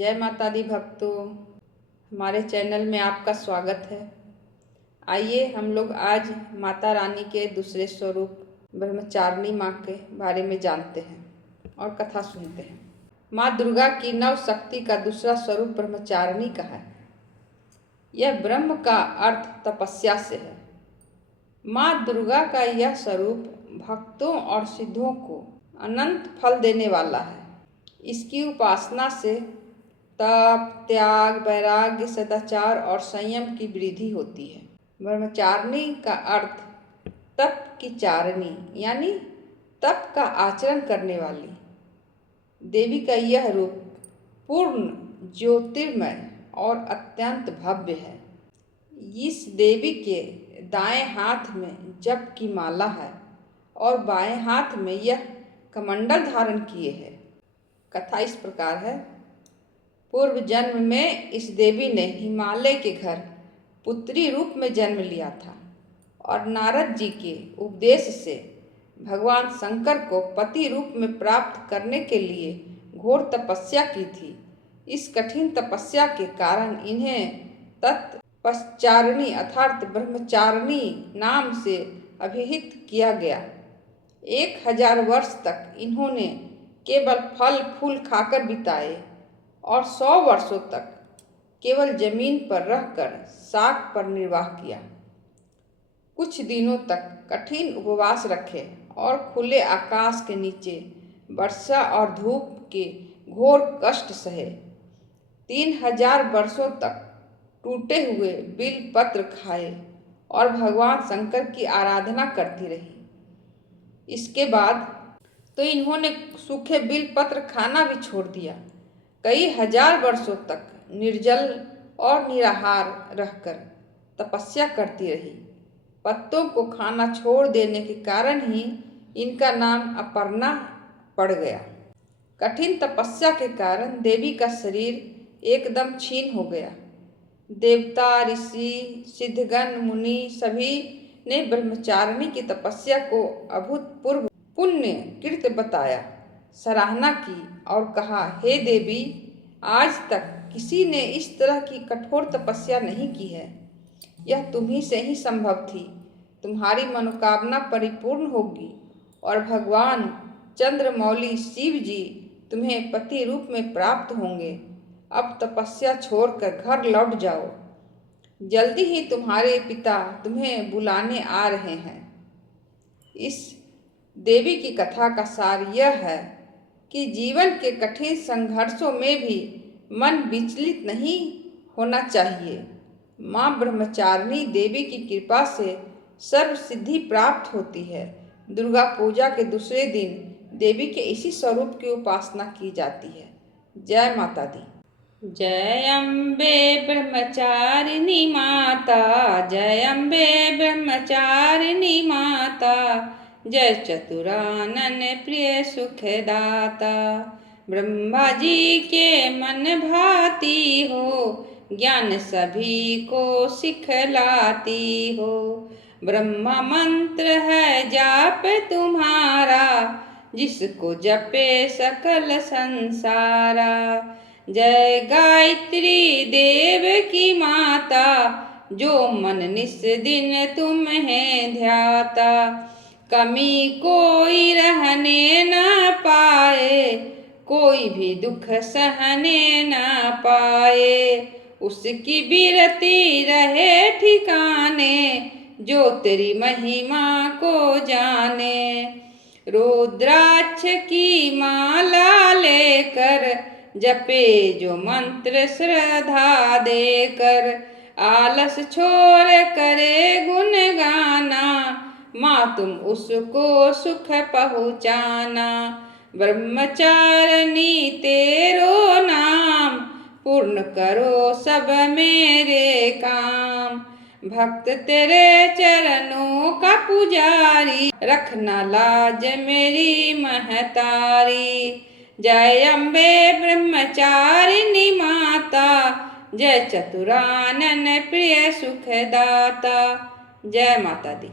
जय माता दी भक्तों, हमारे चैनल में आपका स्वागत है। आइए हम लोग आज माता रानी के दूसरे स्वरूप ब्रह्मचारिणी माँ के बारे में जानते हैं और कथा सुनते हैं। माँ दुर्गा की नव शक्ति का दूसरा स्वरूप ब्रह्मचारिणी का है। यह ब्रह्म का अर्थ तपस्या से है। माँ दुर्गा का यह स्वरूप भक्तों और सिद्धों को अनंत फल देने वाला है। इसकी उपासना से तप, त्याग, वैराग्य, सदाचार और संयम की वृद्धि होती है। ब्रह्मचारिणी का अर्थ तप की चारिणी यानी तप का आचरण करने वाली। देवी का यह रूप पूर्ण, ज्योतिर्मय और अत्यंत भव्य है। इस देवी के दाएं हाथ में जप की माला है और बाएं हाथ में यह कमंडल धारण किए है। कथा इस प्रकार है। पूर्व जन्म में इस देवी ने हिमालय के घर पुत्री रूप में जन्म लिया था और नारद जी के उपदेश से भगवान शंकर को पति रूप में प्राप्त करने के लिए घोर तपस्या की थी। इस कठिन तपस्या के कारण इन्हें तपश्चारिणी अर्थात ब्रह्मचारिणी नाम से अभिहित किया गया। 1000 वर्ष तक इन्होंने केवल फल फूल खाकर बिताए और 100 वर्षों तक केवल जमीन पर रहकर शाक पर निर्वाह किया। कुछ दिनों तक कठिन उपवास रखे और खुले आकाश के नीचे वर्षा और धूप के घोर कष्ट सहे। 3000 वर्षों तक टूटे हुए बिल पत्र खाए और भगवान शंकर की आराधना करती रही। इसके बाद तो इन्होंने सूखे बिल पत्र खाना भी छोड़ दिया। कई हजार वर्षों तक निर्जल और निराहार रहकर तपस्या करती रही। पत्तों को खाना छोड़ देने के कारण ही इनका नाम अपर्णा पड़ गया। कठिन तपस्या के कारण देवी का शरीर एकदम क्षीण हो गया। देवता, ऋषि, सिद्धगण, मुनि सभी ने ब्रह्मचारिणी की तपस्या को अभूतपूर्व पुण्य कृत बताया, सराहना की और कहा, हे देवी, आज तक किसी ने इस तरह की कठोर तपस्या नहीं की है। यह तुम्ही से ही संभव थी। तुम्हारी मनोकामना परिपूर्ण होगी और भगवान चंद्रमौली शिव जी तुम्हें पति रूप में प्राप्त होंगे। अब तपस्या छोड़कर घर लौट जाओ। जल्दी ही तुम्हारे पिता तुम्हें बुलाने आ रहे हैं। इस देवी की कथा का सार यह है कि जीवन के कठिन संघर्षों में भी मन विचलित नहीं होना चाहिए। माँ ब्रह्मचारिणी देवी की कृपा से सर्व सिद्धि प्राप्त होती है। दुर्गा पूजा के दूसरे दिन देवी के इसी स्वरूप की उपासना की जाती है। जय माता दी। जय अम्बे ब्रह्मचारिणी माता, जय अम्बे ब्रह्मचारिणी माता, जय चतुरानन प्रिय सुखदाता। ब्रह्मा जी के मन भाती हो, ज्ञान सभी को सिखलाती हो। ब्रह्मा मंत्र है जाप तुम्हारा, जिसको जपे सकल संसारा। जय गायत्री देव की माता, जो मन निस दिन तुम्हें ध्याता। कमी कोई रहने न पाए, कोई भी दुख सहने न पाए। उसकी बिरती रहे ठिकाने, जो तेरी महिमा को जाने। रुद्राक्ष की माला लेकर जपे जो मंत्र श्रद्धा देकर। आलस छोड़ करे गुण गाना, माँ तुम उसको सुख पहुँचाना। ब्रह्मचारिणी तेरो नाम, पूर्ण करो सब मेरे काम। भक्त तेरे चरणों का पुजारी, रखना लाज मेरी महतारी। जय अम्बे ब्रह्मचारिणी माता, जय चतुरानन प्रिय सुखदाता। जय माता दी।